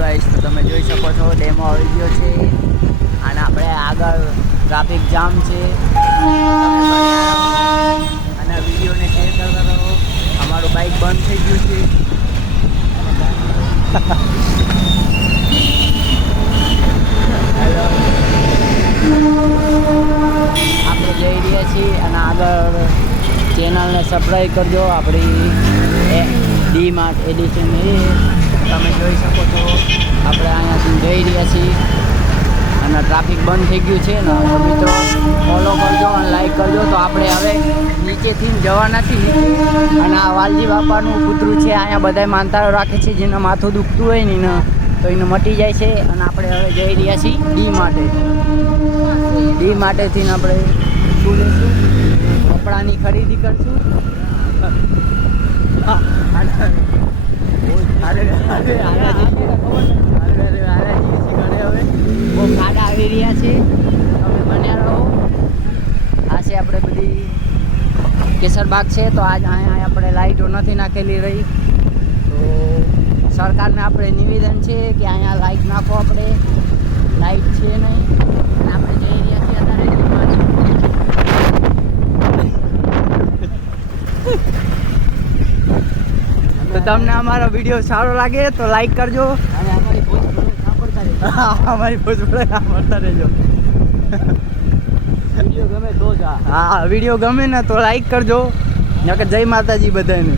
Guys, તો તમે જોઈ શકો છો ડેમો આવી ગયો છે અને આપણે આગળ ટ્રાફિક જામ છે. અને વિડીયોને શેર કરતા રહો. અમારું બાઇક બંધ થઈ ગયું છે. હેલો, આપણે જઈ રહ્યા છીએ અને આગળ ચેનલને સબસ્ક્રાઈબ કરજો. આપણી ડી માર્ટ એડિશન એ તમે જોઈ શકો છો. આપણે અહીંયાથી જઈ રહ્યા છીએ અને ટ્રાફિક બંધ થઈ ગયું છે ને. તો મિત્રો ફોલો કરજો અને લાઈક કરજો. તો આપણે હવે નીચેથી જવા નથી અને આ વાલજી બાપાનું પુતળું છે. અહીંયા બધા માનતાઓ રાખે છે, જેને માથું દુખતું હોય ને તો એને મટી જાય છે. અને આપણે હવે જઈ રહ્યા છીએ ડી માટે. ડી માટેથી આપણે શું લઈશું? કપડાની ખરીદી કરશું. બહુ ખાડા આવી રહ્યા છે. તમે બન્યા રહો. આ છે આપણે બધી કેસરબાગ છે. તો આજ અહીંયા આપણે લાઇટો નથી નાખેલી રહી. તો સરકારને આપણે નિવેદન છે કે અહીંયા લાઇટ નાખો. આપણે લાઇટ છે નહીં. આપણે જઈ રહ્યા છીએ અત્યારે. તો તમને અમારો વિડીયો સારો લાગે તો લાઈક કરજો અને અમારી ભોજ સાંભળતા રહેજો. વિડીયો ગમે તો જ હા, વિડીયો ગમે ને તો લાઈક કરજો. નકર જય માતાજી બધાને.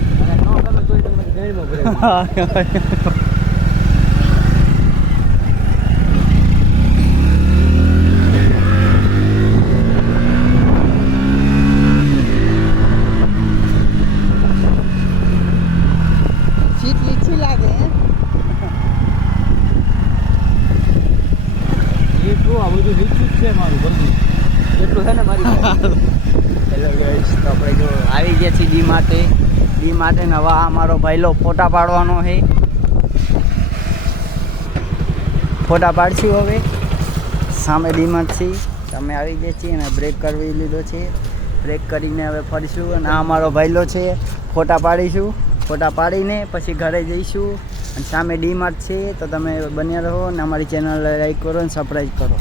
હેલો ગાઈસ, તો આપણે જો આવી ગયા છીએ ડી માટે નવા અમારો ભાઈલો ફોટા પાડવાનો છે. ફોટા પાડશું હવે. સામે ડી માર્ટ છે. તમે આવી ગયા છીએ અને બ્રેક કરવી લીધો છે. બ્રેક કરીને હવે ફરીશું અને આ અમારો ભાઈલો છે. ફોટા પાડીશું. ફોટા પાડીને પછી ઘરે જઈશું અને સામે ડી માર્ટ છે. તો તમે બન્યા રહો અને અમારી ચેનલ લાઈક કરો અને સબસ્ક્રાઈબ કરો.